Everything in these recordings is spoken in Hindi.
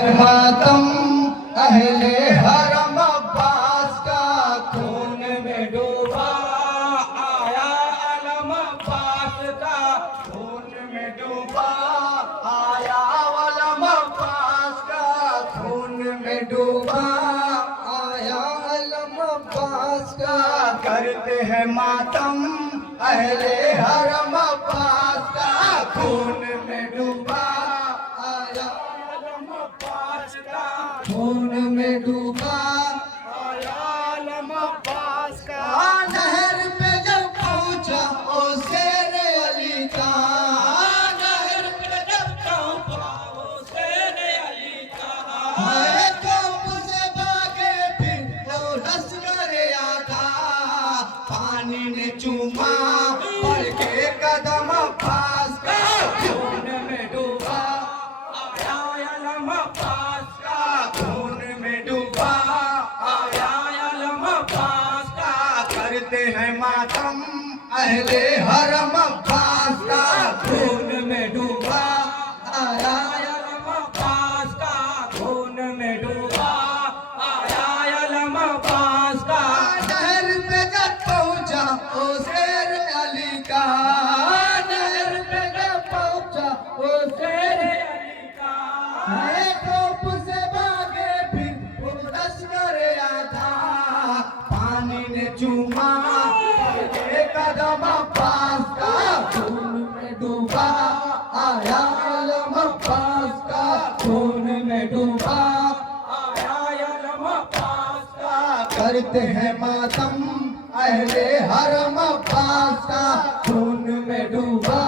मातम अहले हरम अब्बास का खून में डूबा आया अलम अब्बास का खून में डूबा आया अलम अब्बास का खून में डूबा आया अलम अब्बास का करते हैं मातम अहले हरम अब्बास का खून में डूबा आया खून में डूबा आया अलम अब्बास का नहर पे जब पहुंचा ओ शेर अली का नहर पे जब पहुंचा ओ शेर अली का तोप से भागे फिर वो लश्कर आता पानी ने चूमा पड़ के कदम अब्बास का खून में डूबा आया अलम अब्बास खून में डूबा आया अलम अब्बास का करते हैं मातम अहले हरम अब्बास का खून में डूबा आया अलम अब्बास का खून में डूबा आया अलम अब्बास का नहर पे जब पहुंचा ओ शेर अली का नहर पे जब पहुंचा ओ शेर अली का तोप से भागे फिर वो लश्कर आधा पानी ने चूमा के कदम अब्बास का खून में डूबा आया अलम अब्बास का खून में डूबा आया अलम अब्बास का करते हैं मातम अहले हरम अब्बास का खून में डूबा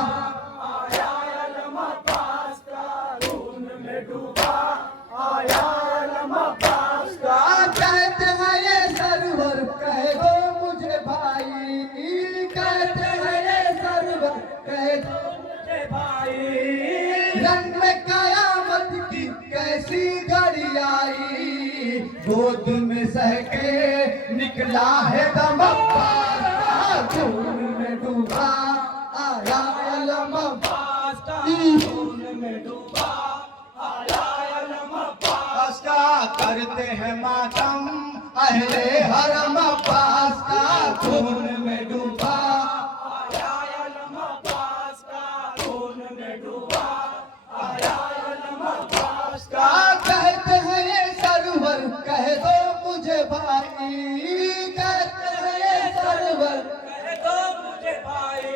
आया अलम अब्बास का खून में डूबा आया अलम अब्बास का कहते हैं ये सरवर कह दो मुझे भाई कहते हैं ये सरवर कह दो मुझे भाई रंग में कयामत की कैसी घड़ी आई गोद में सह के निकला है दम अब्बास का खून में डूबा आया अलम अब्बास का खून में डूबा आया अलम अब्बास का करते हैं मातम अहले हरम अब्बास का खून में डूबा आया अलम अब्बास का खून में डूबा आया अलम अब्बास का कहते हैं ये सरवर कह दो मुझे भाई कहते हैं ये सरवर कह दो मुझे भाई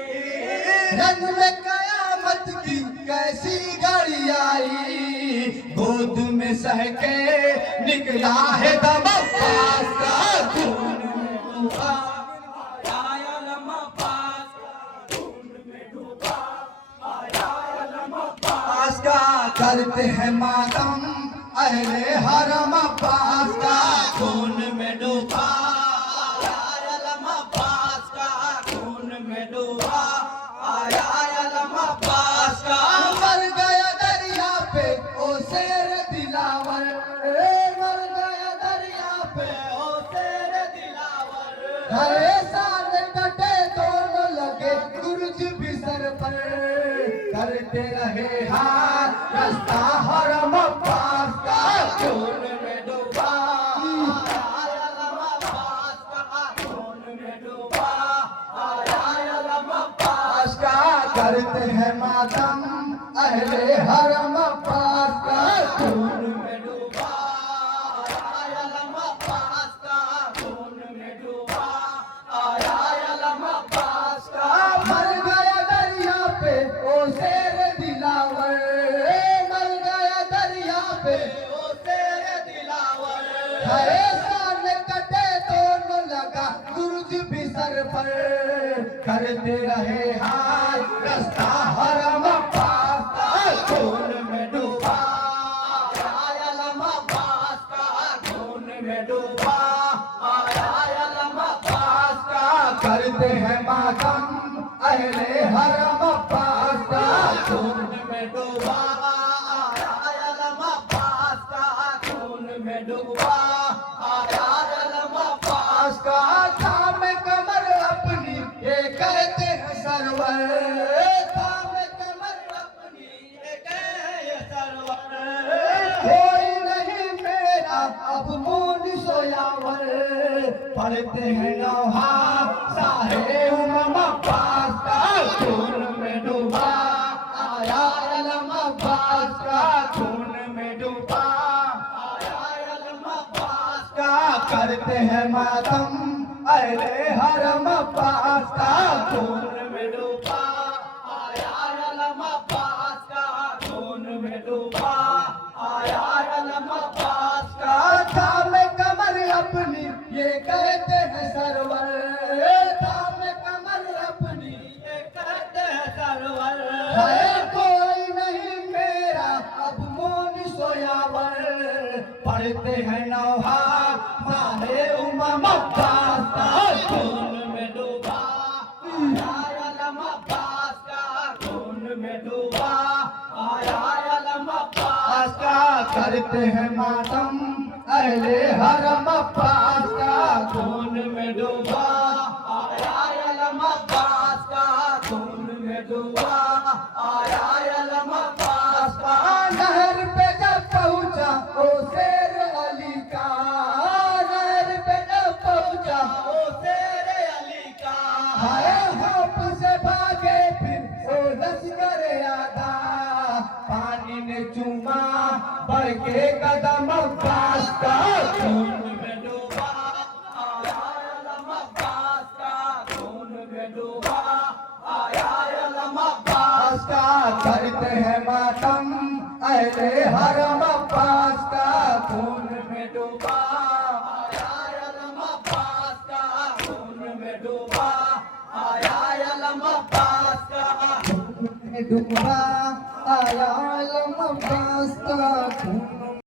रंग में कयामत की कैसी घड़ी आई गोद में सह के निकला है दम अब्बास का खून में डूबा आया अलम अब्बास का खून में डूबा आया अलम अब्बास का करते हैं मातम अहले हरम अब्बास का खून में डूबा आया अलम अब्बास का खून में डूबा आया अलम अब्बास का मर गया दरिया पे ओ शेर दिलावर मर गया दरिया पे ओ शेर दिलावर हरे साल कटे दोनों लगे गुर्ज भी सर पर करते रहे हाथ रास्ता हरम अब्बास का खून में डूबा आया अलम अब्बास का खून में डूबा आया अलम अब्बास का करते हैं मातम अहले हरम अब्बास का खून में डूबा आया अलम अब्बास का खून में डूबा आया अलम अब्बास का मर गया दरिया पे ओ शेर दिलावर मर गया दरिया पे ओ शेर दिलावर हरे साल कटे दोनों लगा गुर्ज भी सर पर करते रहे हाथ रास्ता हरम अब्बास का खून में डूबा आया अलम अब्बास का खून में डूबा आया अलम अब्बास का करते हैं मातम अहले हरम अब्बास का खून में डूबा आया अलम अब्बास का खून में डूबा आया अलम अब्बास का थाम कमर अपनी ये कहते हैं सरवर थाम कमर अपनी ये कहते हैं सरवर कोई अब मून सोयावर पढ़ते हैं नौहा साहे उमम अब्बास का खून में डूबा आया अलम अब्बास का खून में डूबा आया अलम अब्बास का करते हैं मातम अहले हरम अब्बास का खून में डूबा आया अलम अब्बास का खून में डूबा आया अलम अब्बास का थामे कमर अपनी ये कहते हैं सरवर थामे कमर अपनी ये कहते हैं सरवर है कोई नहीं मेरा अब मून सोयावर पढ़ते हैं नौहा माहे उमम अब्बास का खून में डूबा आया अलम अब्बास का खून में डूबा आया अलम अब्बास का करते हैं मातम अहले हरम अब्बास का खून में डूबा आया अलम अब्बास का खून में डूबा आया अलम अब्बास का नहर पे जब पहुंचा ओ शेर अली का नहर पे जब पहुंचा ओ शेर अली का हाय होप से भागे फिर ओ लश्कर आधा पानी ने चूमा बढ़ के कदम अब्बास का खून में डूबा आया अलम अब्बास का खून में डूबा आया अलम अब्बास का करते हैं मातम अहले हरम अब्बास का खून में डूबा आया अलम अब्बास का खून में डूबा आया अलम अब्बास का खून में डूबा आया अलम अब्बास का खून